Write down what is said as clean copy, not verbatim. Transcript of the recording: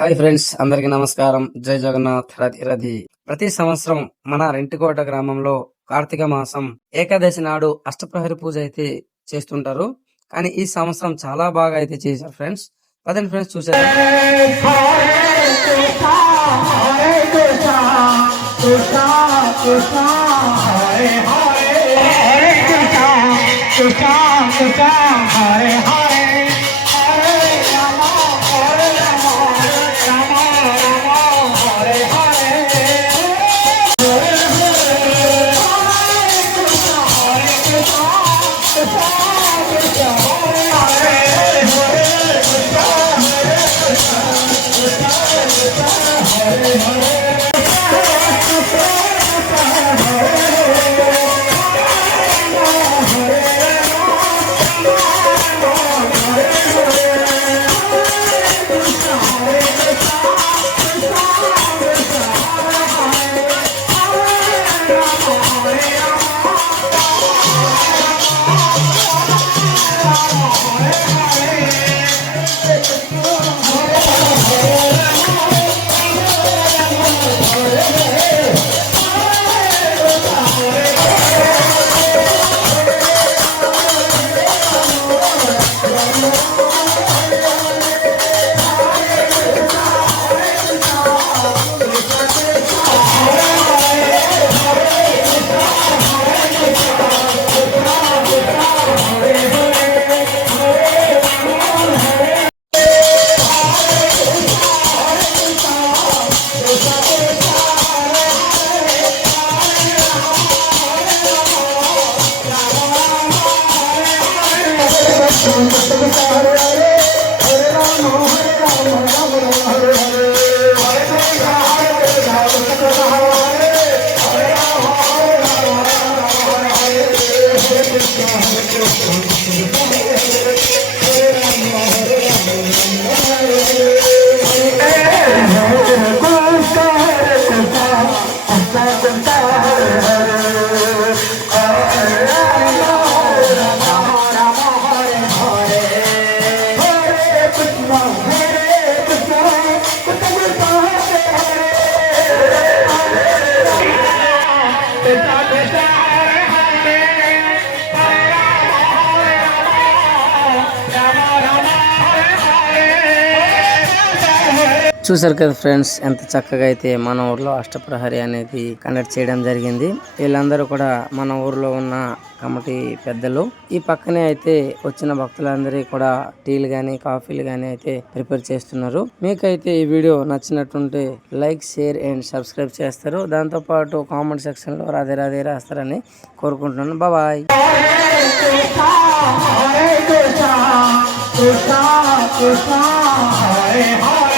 Hi friends, అందరికి నమస్కారం. జై జగన్నాథ్, రథి రథి. ప్రతి సంవత్సరం మన రెంటికోట గ్రామంలో కార్తీక మాసం ఏకాదశి నాడు అష్టప్రహరి పూజ అయితే చేస్తుంటారు. కానీ ఈ సంవత్సరం చాలా బాగా అయితే చేశారు ఫ్రెండ్స్. పదండి ఫ్రెండ్స్, చూసారు. చూసారు కదా ఫ్రెండ్స్, ఎంత చక్కగా అయితే మన ఊర్లో అష్టప్రహరి అనేది కండక్ట్ చేయడం జరిగింది. వీళ్ళందరూ కూడా మన ఊర్లో ఉన్న కమిటీ పెద్దలు. ఈ పక్కనే అయితే వచ్చిన భక్తులందరూ కూడా టీలు గాని కాఫీలు గాని అయితే ప్రిపేర్ చేస్తున్నారు. మీకైతే ఈ వీడియో నచ్చినట్టుంటే లైక్, షేర్ అండ్ సబ్స్క్రైబ్ చేస్తారు. దాంతో పాటు కామెంట్ సెక్షన్ లో రాధే రాధే రాస్తారని కోరుకుంటున్నాను. Bye. Krishna Krishna Hare Hare